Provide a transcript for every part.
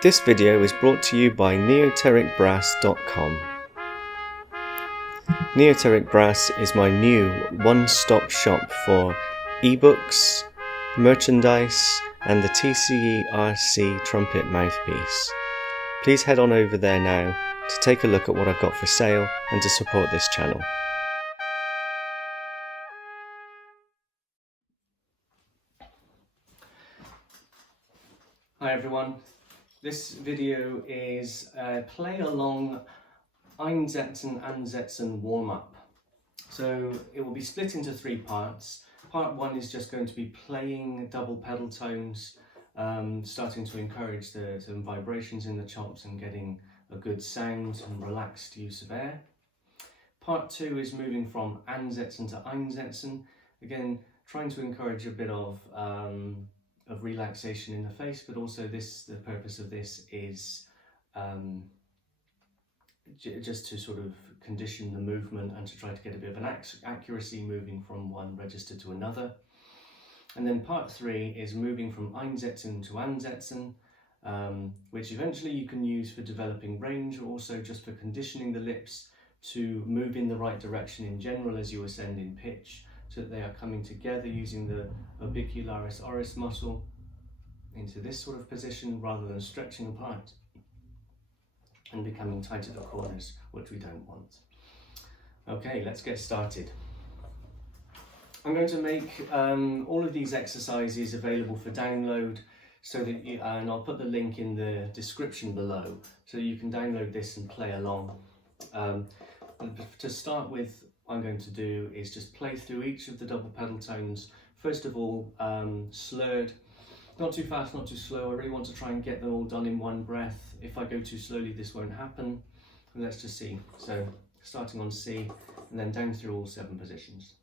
This video is brought to you by neotericbrass.com. Neoteric Brass is my new one-stop shop for ebooks, merchandise and the TCE-RC Trumpet mouthpiece. Please head on over there now to take a look at what I've got for sale and to support this channel. Hi everyone, this video is a play along Einsetzen, Ansetzen warm-up. So it will be split into three parts. Part one is just going to be playing double pedal tones, starting to encourage some vibrations in the chops and getting a good sound and relaxed use of air. Part two is moving from Ansetzen to Einsetzen, again trying to encourage a bit of relaxation in the face, but also the purpose of this is just to sort of condition the movement and to try to get a bit of an accuracy moving from one register to another. And then part three is moving from Einsetzen to Ansetzen, which eventually you can use for developing range, or also just for conditioning the lips to move in the right direction in general as you ascend in pitch, so that they are coming together using the orbicularis oris muscle into this sort of position rather than stretching apart and becoming tight at the corners, which we don't want. Okay, let's get started. I'm going to make all of these exercises available for download, so that and I'll put the link in the description below so you can download this and play along. To start with, what I'm going to do is just play through each of the double pedal tones. First of all, slurred. Not too fast, not too slow. I really want to try and get them all done in one breath. If I go too slowly, this won't happen. And let's just see. So starting on C and then down through all 7 positions.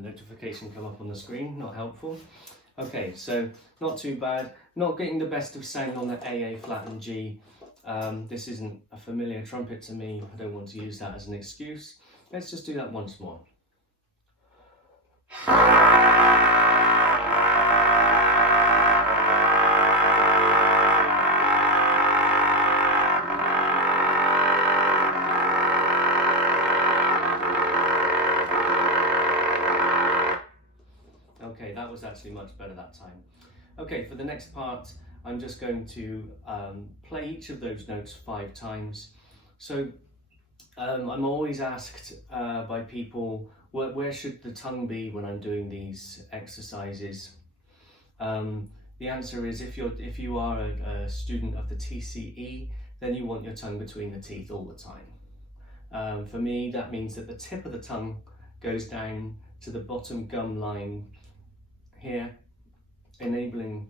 Notification come up on the screen, not helpful. Okay, so not too bad. Not getting the best of sound on the A flat and G. This isn't a familiar trumpet to me. I don't want to use that as an excuse. Let's just do that once more. Okay, that was actually much better that time. Okay, for the next part, I'm just going to play each of those notes 5 times. So I'm always asked by people, where should the tongue be when I'm doing these exercises? The answer is, if you are a student of the TCE, then you want your tongue between the teeth all the time. For me, that means that the tip of the tongue goes down to the bottom gum line here, enabling,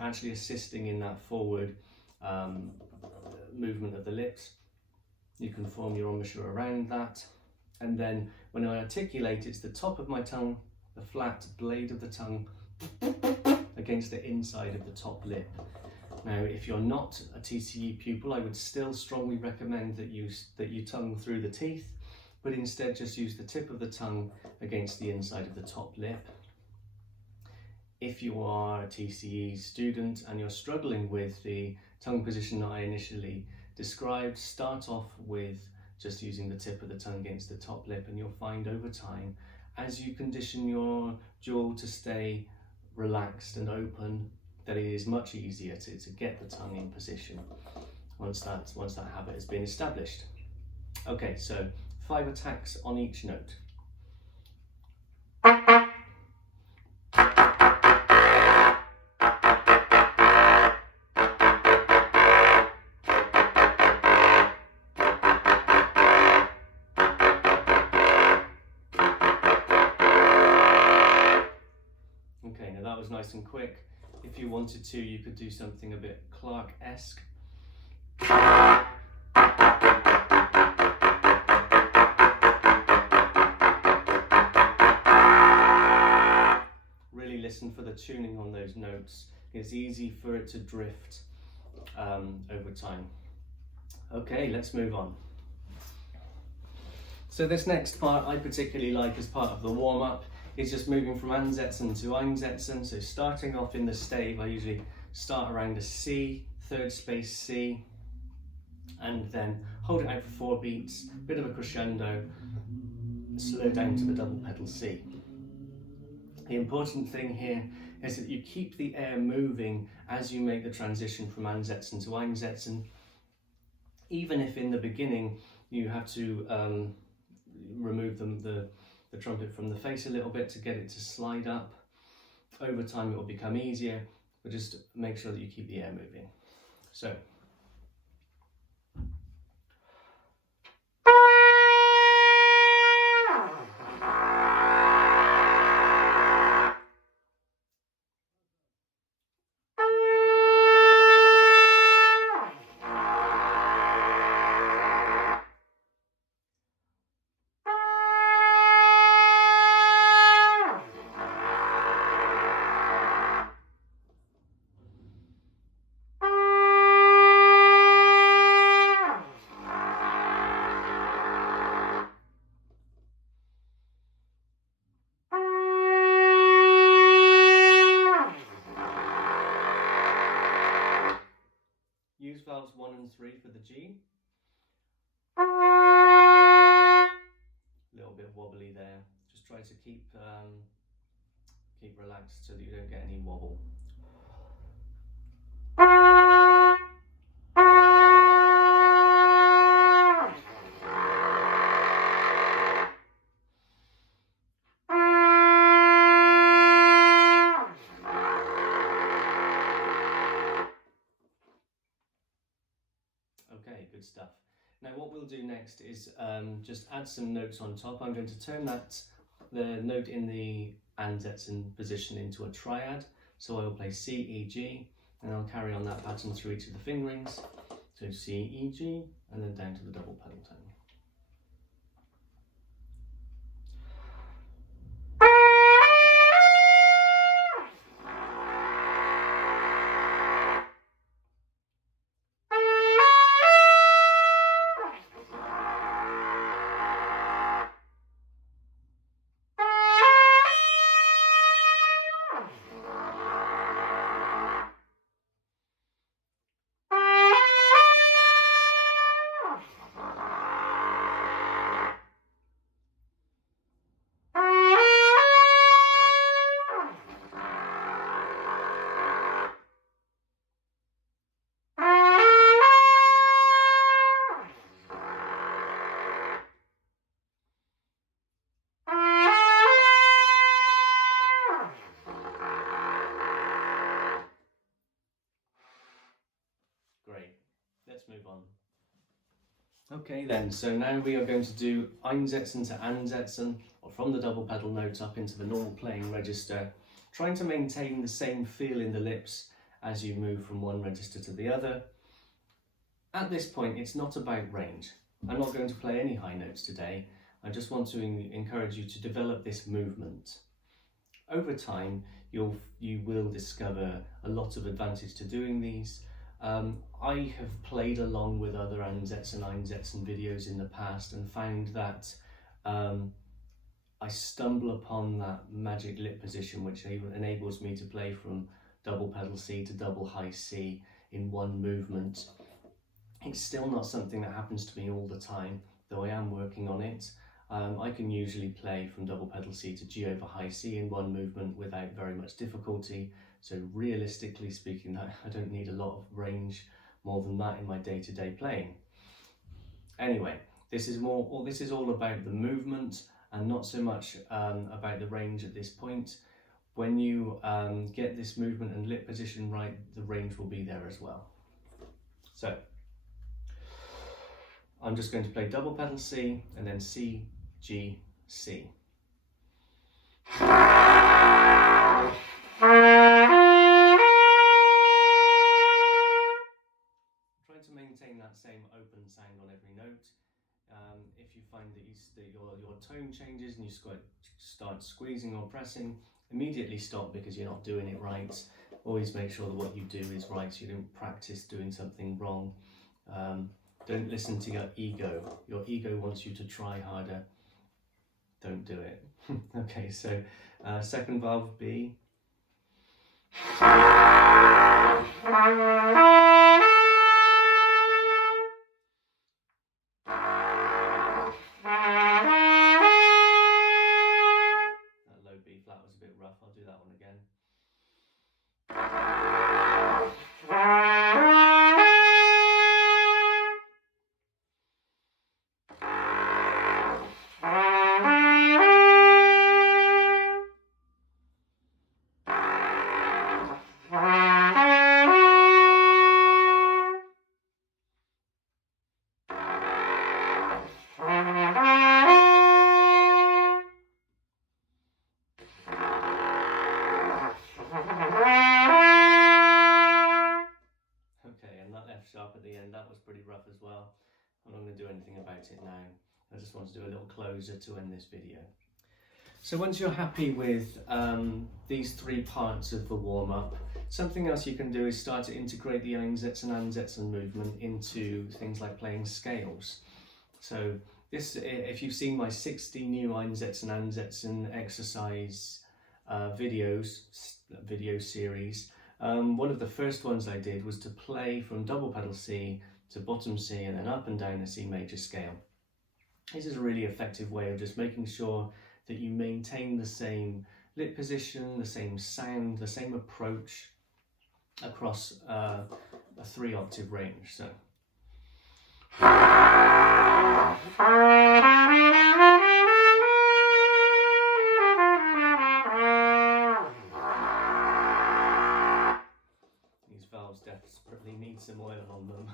actually assisting in that forward movement of the lips. You can form your embouchure around that, and then when I articulate, it's the top of my tongue, the flat blade of the tongue against the inside of the top lip. Now, if you're not a TCE pupil, I would still strongly recommend that you tongue through the teeth, but instead just use the tip of the tongue against the inside of the top lip. If you are a TCE student and you're struggling with the tongue position that I initially described, start off with just using the tip of the tongue against the top lip, and you'll find over time, as you condition your jaw to stay relaxed and open, that it is much easier to get the tongue in position once that habit has been established. Okay, so 5 attacks on each note. Okay, now that was nice and quick. If you wanted to, you could do something a bit Clark-esque. listen for the tuning on those notes. It's easy for it to drift over time. Okay, let's move on. So this next part I particularly like as part of the warm-up is just moving from Ansetzen to Einsetzen. So starting off in the stave, I usually start around a C, third space C, and then hold it out for 4 beats, bit of a crescendo, slow down to the double pedal C. The important thing here is that you keep the air moving as you make the transition from Ansetzen to Einsetzen, even if in the beginning you have to remove the trumpet from the face a little bit to get it to slide up. Over time it will become easier, but just make sure that you keep the air moving. So. Use valves 1 and 3 for the G. A little bit wobbly there. Just try to keep relaxed so that you don't get any wobble. Okay, good stuff. Now what we'll do next is just add some notes on top. I'm going to turn the note in the Ansetzen position into a triad. So I will play C, E, G, and I'll carry on that pattern through each of the fingerings. So C, E, G, and then down to the double pedal tone. Great, let's move on. Okay then, so now we are going to do Einsetzen to Ansetzen, or from the double pedal note up into the normal playing register, trying to maintain the same feel in the lips as you move from one register to the other. At this point, it's not about range. I'm not going to play any high notes today. I just want to encourage you to develop this movement. Over time, you will discover a lot of advantage to doing these. I have played along with other Einsetzen videos in the past and found that I stumble upon that magic lip position which enables me to play from double pedal C to double high C in one movement. It's still not something that happens to me all the time, though I am working on it. I can usually play from double pedal C to G over high C in one movement without very much difficulty. So realistically speaking, I don't need a lot of range more than that in my day-to-day playing. Anyway, this is all about the movement and not so much about the range at this point. When you get this movement and lip position right, the range will be there as well. So I'm just going to play double pedal C and then C, G, C. Maintain that same open sound on every note. If you find that your tone changes and you start start squeezing or pressing, immediately stop because you're not doing it right. Always make sure that what you do is right, so you don't practice doing something wrong. Don't listen to your ego. Your ego wants you to try harder. Don't do it. Okay, so second valve B. That low B flat was a bit rough. I'll do that one again. Sharp at the end, that was pretty rough as well. I'm not going to do anything about it now. I just want to do a little closer to end this video. So once you're happy with these three parts of the warm-up, something else you can do is start to integrate the Einsetzen and Ansetzen movement into things like playing scales. So this, if you've seen my 60 new Einsetzen and Ansetzen exercise video series, one of the first ones I did was to play from double pedal C to bottom C and then up and down a C major scale. This is a really effective way of just making sure that you maintain the same lip position, the same sound, the same approach across a 3-octave range. So. Desperately need some oil on them.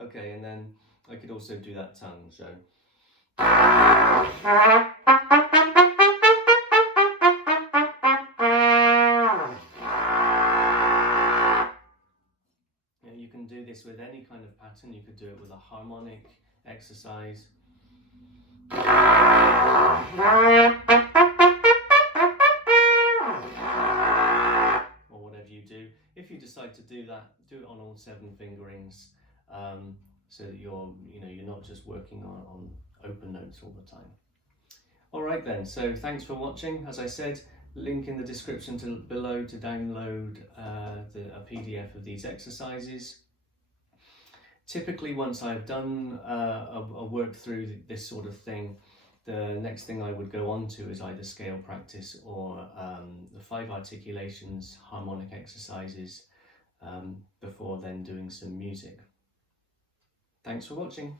Okay, and then I could also do that tongue, so. Yeah, you can do this with any kind of pattern. You could do it with a harmonic exercise. If you decide to do that, do it on all 7 fingerings, so that you're not just working on open notes all the time. All right then, so thanks for watching. As I said, link in the description below to download a PDF of these exercises. Typically, once I've done a work through this sort of thing, the next thing I would go on to is either scale practice or the 5 articulations, harmonic exercises, before then doing some music. Thanks for watching.